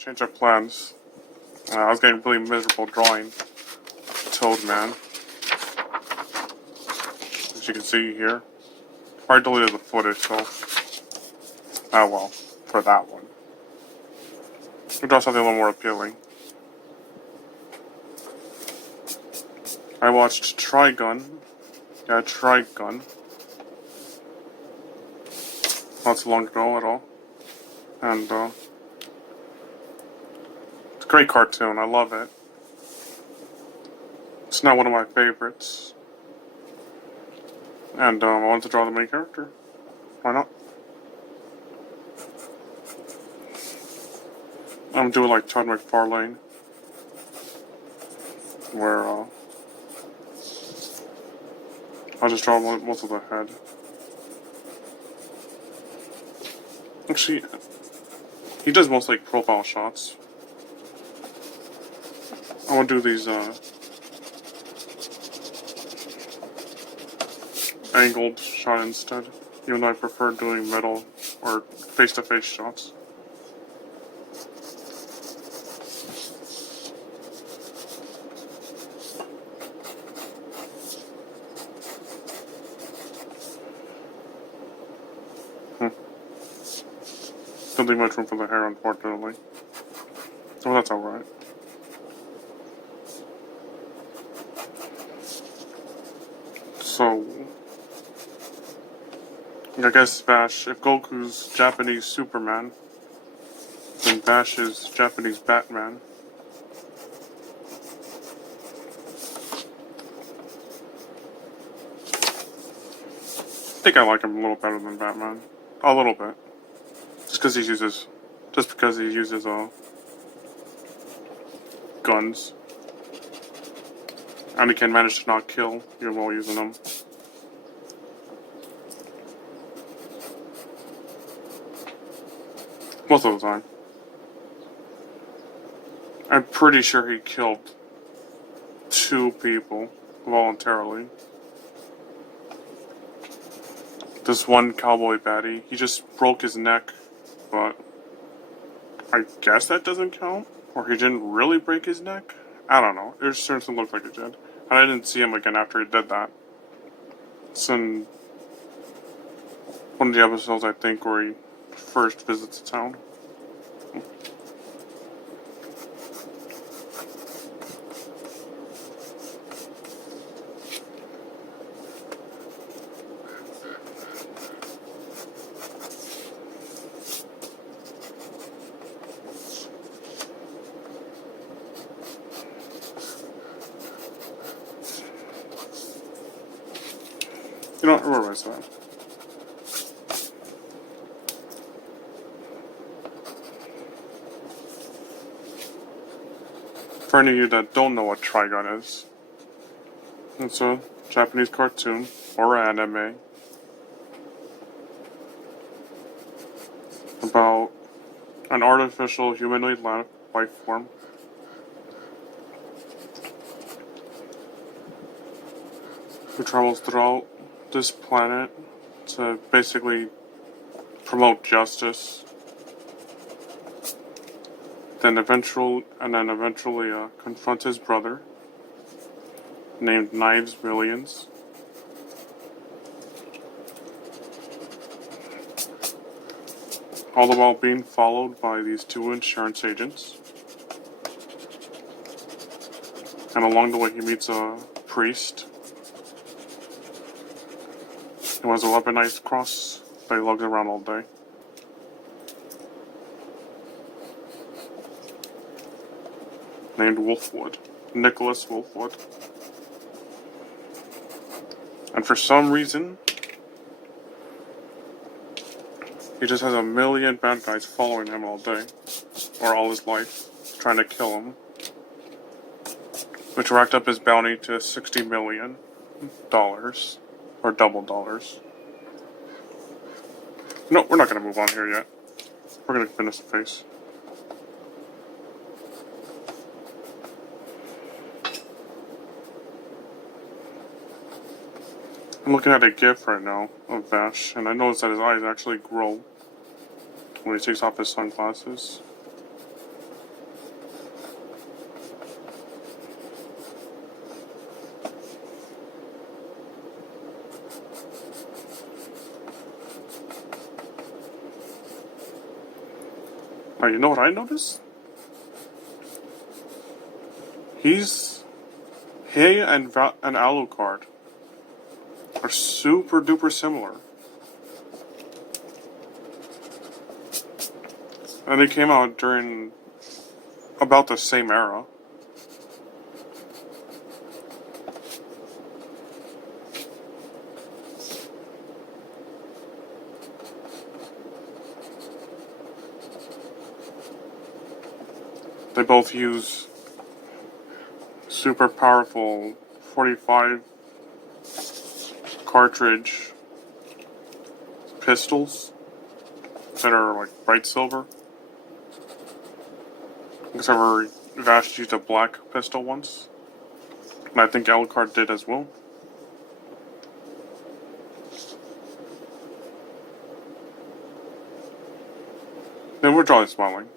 Change of plans. I was getting really miserable drawing Toad Man. As you can see here. I deleted the footage, so... oh well, for that one. We'll draw something a little more appealing. I watched Trigun. Yeah, Trigun. Not so long ago at all. And, it's a great cartoon, I love it. It's not one of my favorites. And, I wanted to draw the main character. Why not? I'm doing like Todd McFarlane. Where, I'll just draw most of the head. Actually, he does most like profile shots. I want to do these, angled shot instead, even though I prefer doing metal or face-to-face shots. Don't leave much room for the hair, unfortunately. Oh, that's alright. So, I guess Vash, if Goku's Japanese Superman, then Vash is Japanese Batman. I think I like him a little better than Batman. A little bit. Just because he uses guns. And he can manage to not kill, even while using them. Most of the time. I'm pretty sure he killed 2 people voluntarily. This one cowboy baddie, he just broke his neck, but I guess that doesn't count? Or he didn't really break his neck? I don't know. It certainly looked like it did. And I didn't see him again after he did that. It's in one of the episodes, I think, where he first visits the town. You know, where was that? For any of you that don't know what Trigun is, it's a Japanese cartoon or anime about an artificial humanoid life form who travels throughout this planet to basically promote justice. Then eventually confront his brother, named Knives Millions. All the while being followed by these 2 insurance agents. And along the way he meets a priest who has a weaponized cross that he lugs around all day. Named Wolfwood. Nicholas Wolfwood. And for some reason, he just has a million bad guys following him all day. Or all his life. Trying to kill him. Which racked up his bounty to $60 million. Or double dollars. No, we're not going to move on here yet. We're going to finish the face. I'm looking at a GIF right now of Vash, and I noticed that his eyes actually grow when he takes off his sunglasses. Oh, you know what I noticed? He and Alucard are super duper similar. And they came out during about the same era. They both use super powerful 45 cartridge pistols that are like bright silver. Except for Vash used a black pistol once. And I think Alucard did as well. They were jolly smiling.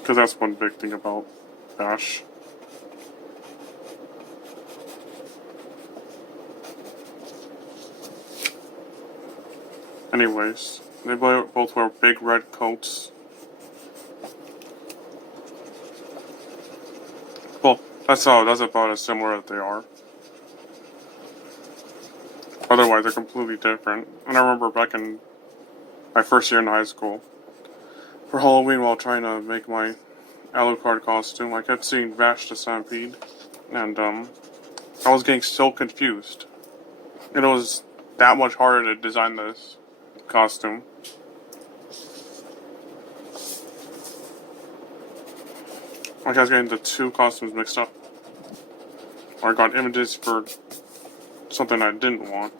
Because that's one big thing about Vash. Anyways, they both wear big red coats. Well, that's about as similar as they are. Otherwise, they're completely different. And I remember back in my first year in high school, for Halloween, while trying to make my Alucard costume, I kept seeing Vash the Stampede, and I was getting so confused. It was that much harder to design this costume. Like I was getting the two costumes mixed up. Or I got images for something I didn't want.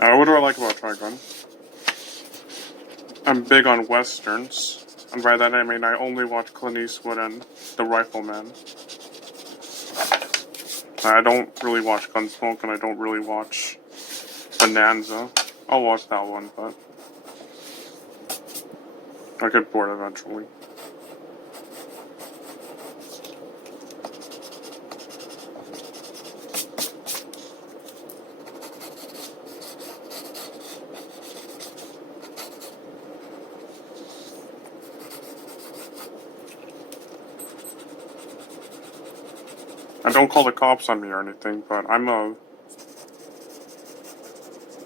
What do I like about Trigun? I'm big on westerns, and by that I mean I only watch Clint Eastwood and The Rifleman. I don't really watch Gunsmoke, and I don't really watch Bonanza. I'll watch that one, but I get bored eventually. I don't call the cops on me or anything, but I'm a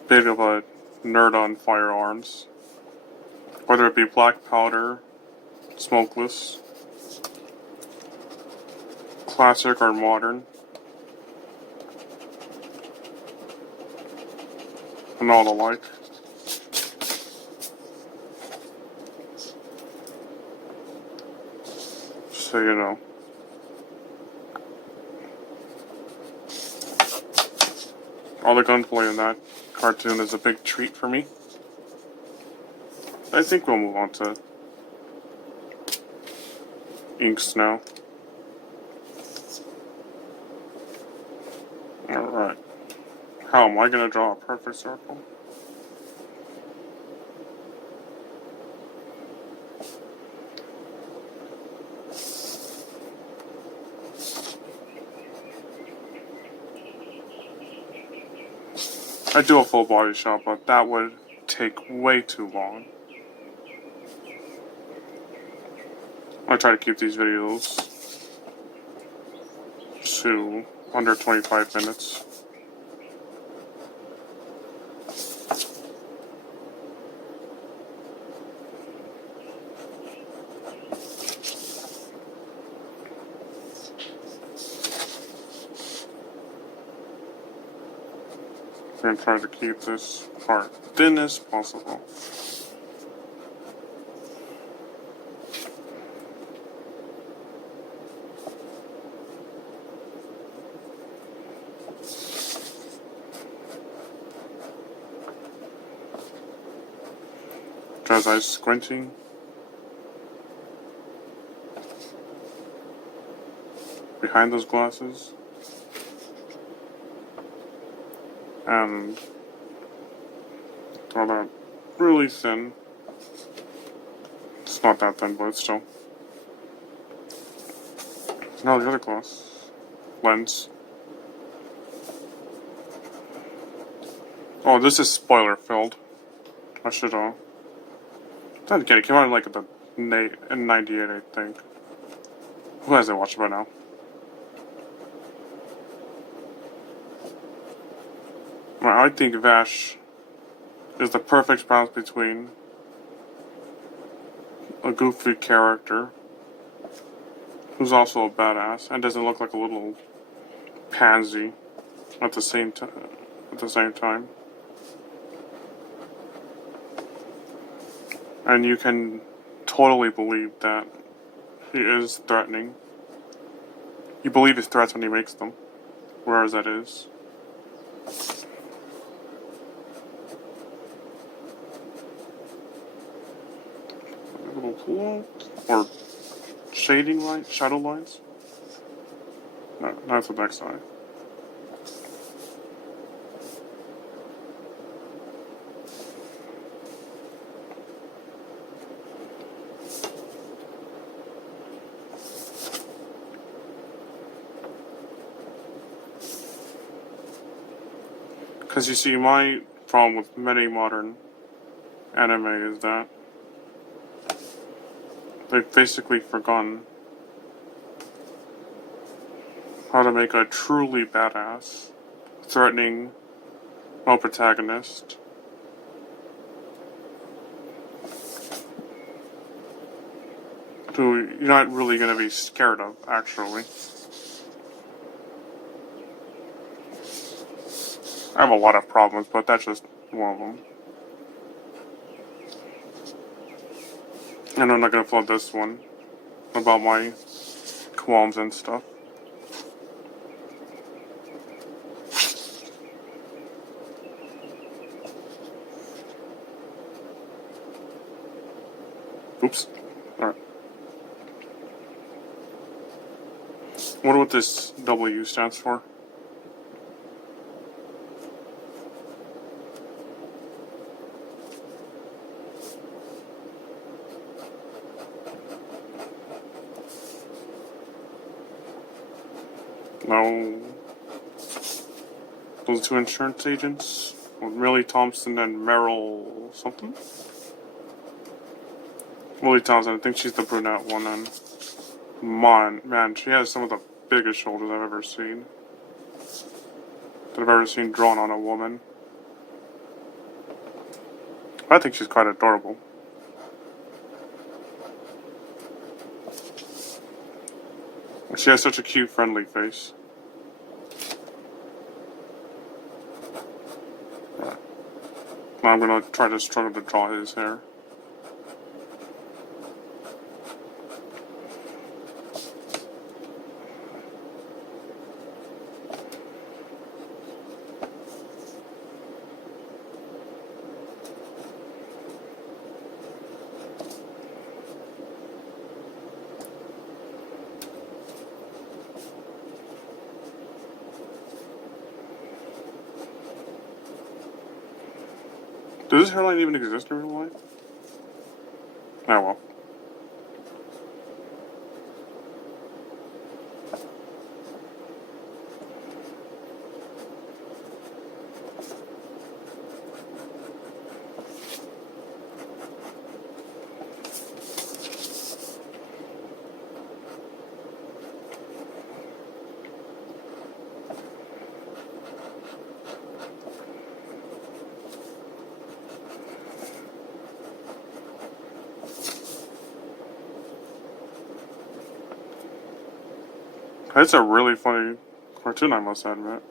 bit of a nerd on firearms. Whether it be black powder, smokeless, classic or modern, and all the like. So you know. All the gunplay in that cartoon is a big treat for me. I think we'll move on to inks now. Alright. How am I going to draw a perfect circle? I do a full body shot, but that would take way too long. I try to keep these videos to under 25 minutes. And try to keep this part thin as possible. Because I was squinting. Behind those glasses. And all that really thin. It's not that thin, but it's still. Now the other glass. Lens. Oh, this is spoiler filled. I should Then again, it came out in like in '98, I think. Who hasn't watched it by now? Well, I think Vash is the perfect balance between a goofy character who's also a badass and doesn't look like a little pansy at the same time. And you can totally believe that he is threatening. You believe his threats when he makes them, whereas that is. A little pool or shading line, shadow lines. No, that's the back side. Because you see, my problem with many modern anime is that they've basically forgotten how to make a truly badass, threatening male protagonist who you're not really going to be scared of, actually. I have a lot of problems, but that's just one of them. And I'm not going to flood this one about my qualms and stuff. Oops. Alright. Wonder what this W stands for. No. Those two insurance agents? Millie Thompson and Meryl something? Millie Thompson, I think she's the brunette one, and man, she has some of the biggest shoulders I've ever seen. That I've ever seen drawn on a woman. I think she's quite adorable. She has such a cute, friendly face. Now I'm gonna try to struggle to draw his hair. Does this hairline even exist in real life? Oh well. It's a really funny cartoon, I must admit.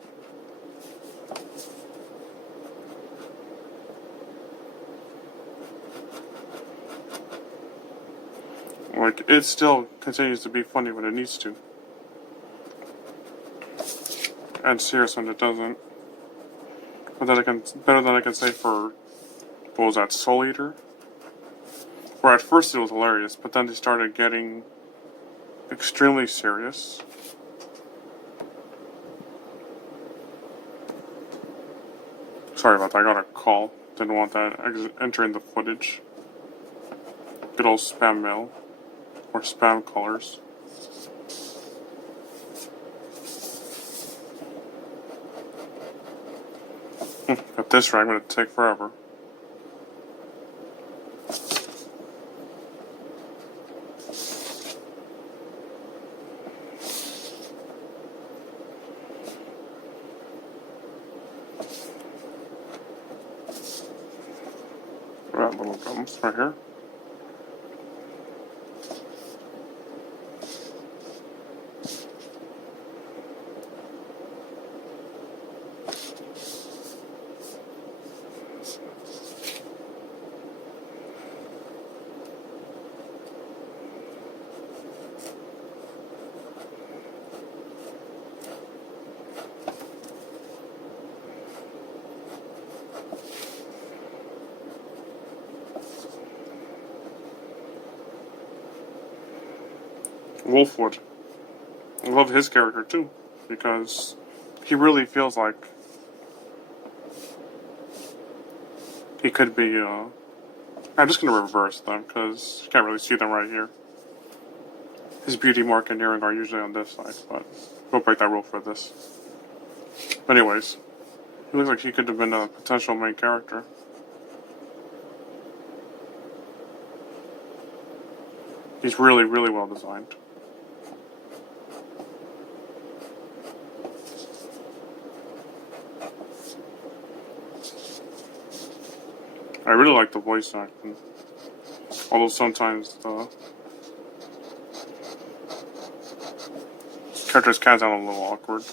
Like, it still continues to be funny when it needs to. And serious when it doesn't. But better than I can say for, what was that, Soul Eater? Where at first it was hilarious, but then they started getting extremely serious. Sorry about that, I got a call. Didn't want that entering the footage. Good old spam mail. Or spam callers. At this rate, I'm gonna take forever. That little gums right here. Wolfwood. I love his character too, because he really feels like he could be, I'm just gonna reverse them, because you can't really see them right here. His beauty mark and earring are usually on this side, but we'll break that rule for this. Anyways, he looks like he could have been a potential main character. He's really, really well designed. I really like the voice acting. Although sometimes the characters can sound a little awkward.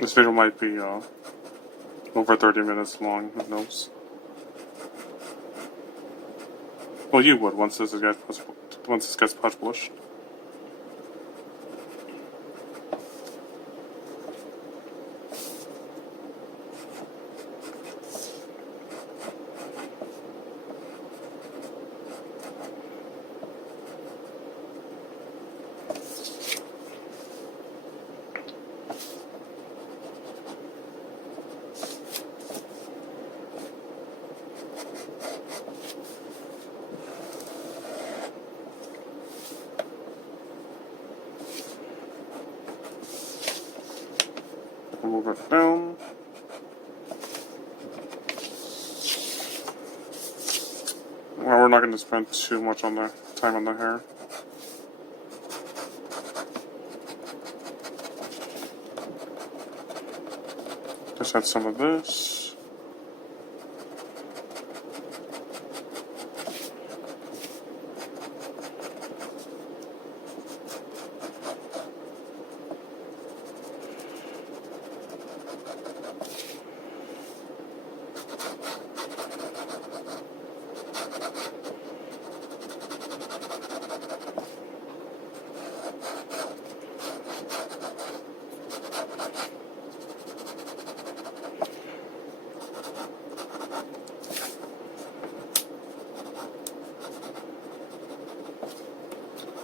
This video might be over 30 minutes long, who knows. Well, you would once this gets published. Move it down. Well, we're not going to spend too much on the time on the hair. Just add some of this.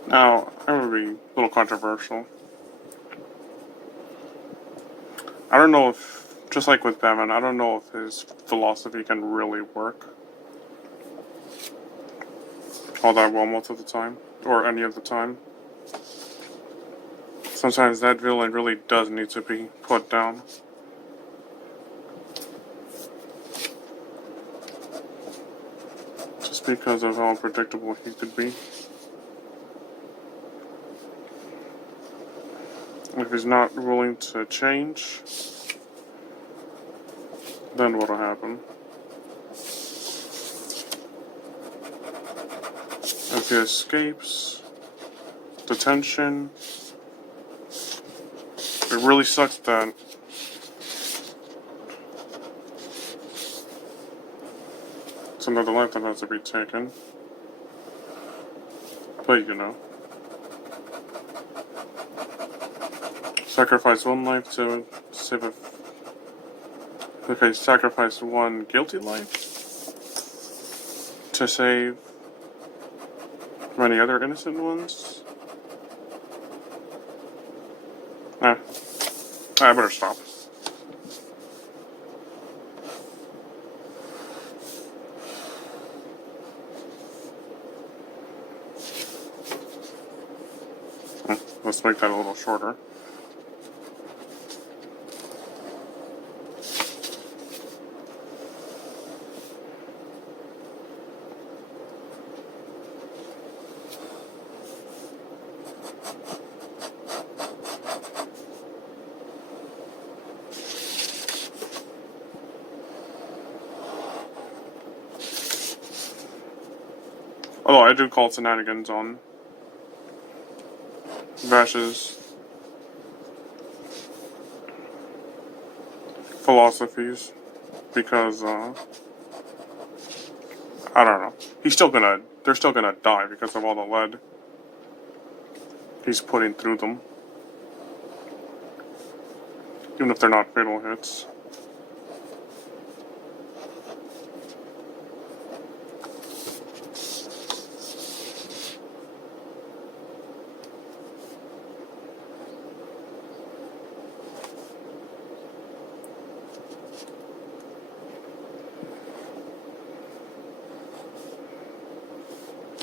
Now, I'm going to be a little controversial. I don't know if, just like with Batman, I don't know if his philosophy can really work all that well most of the time, or any of the time. Sometimes that villain really does need to be put down. Just because of how unpredictable he could be. If he's not willing to change, then what'll happen? If he escapes detention, it really sucks that It's another life that has to be taken. But you know. Sacrifice one life to save a... Okay, sacrifice one guilty life to save many other innocent ones. I better stop. Let's make that a little shorter. Although I do call shenanigans on Vash's philosophies because I don't know. They're still gonna die because of all the lead he's putting through them, even if they're not fatal hits.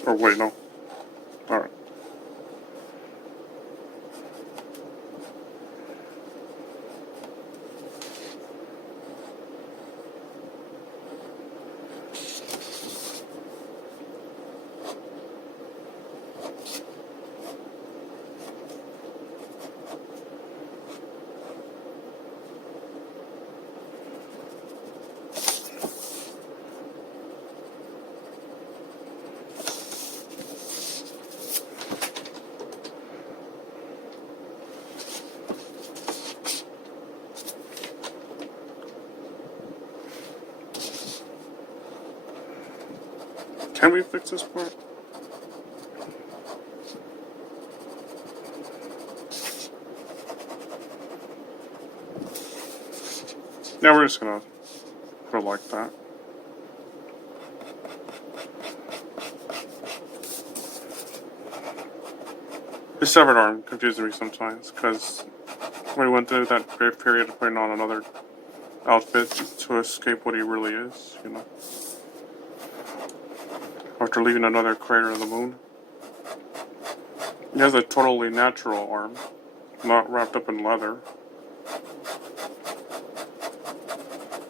Or wait, no. Alright. Can we fix this part? Yeah, we're just gonna go like that. His severed arm confuses me sometimes, because when he went through that great period of putting on another outfit to escape what he really is, you know. After leaving another crater of the moon. He has a totally natural arm, not wrapped up in leather.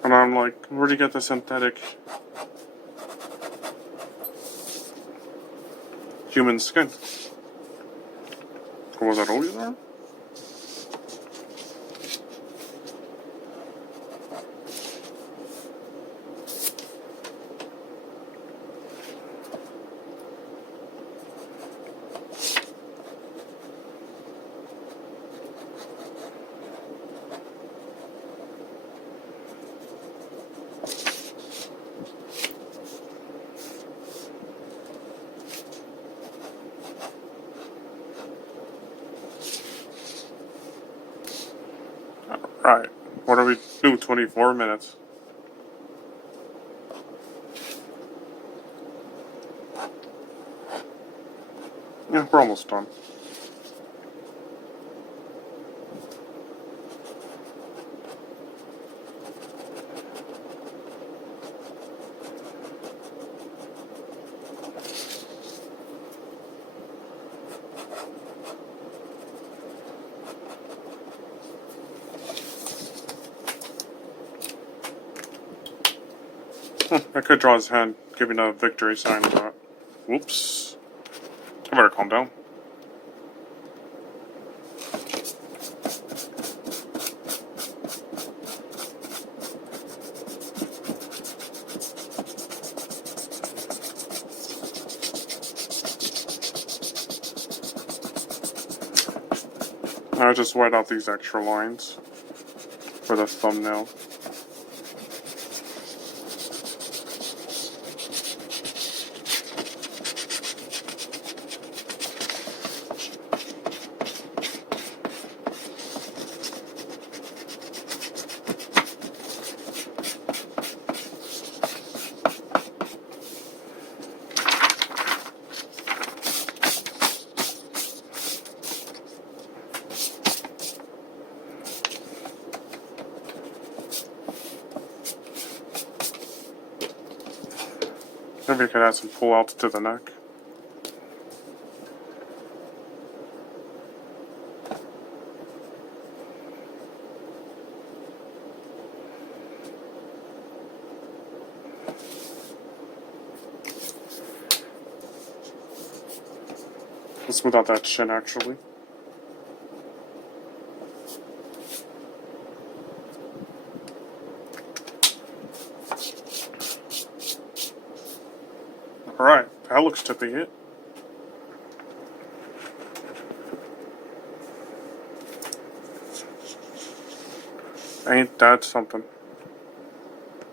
And I'm like, where'd you get the synthetic human skin? Or was that always there? Right. What do we do? 24 minutes. Yeah, we're almost done. I could draw his hand, giving a victory sign, but whoops. I better calm down. I'll just white out these extra lines for the thumbnail. Maybe I could add some pull outs to the neck. Let's smooth out that chin, actually. Alright, that looks to be it. Ain't that something?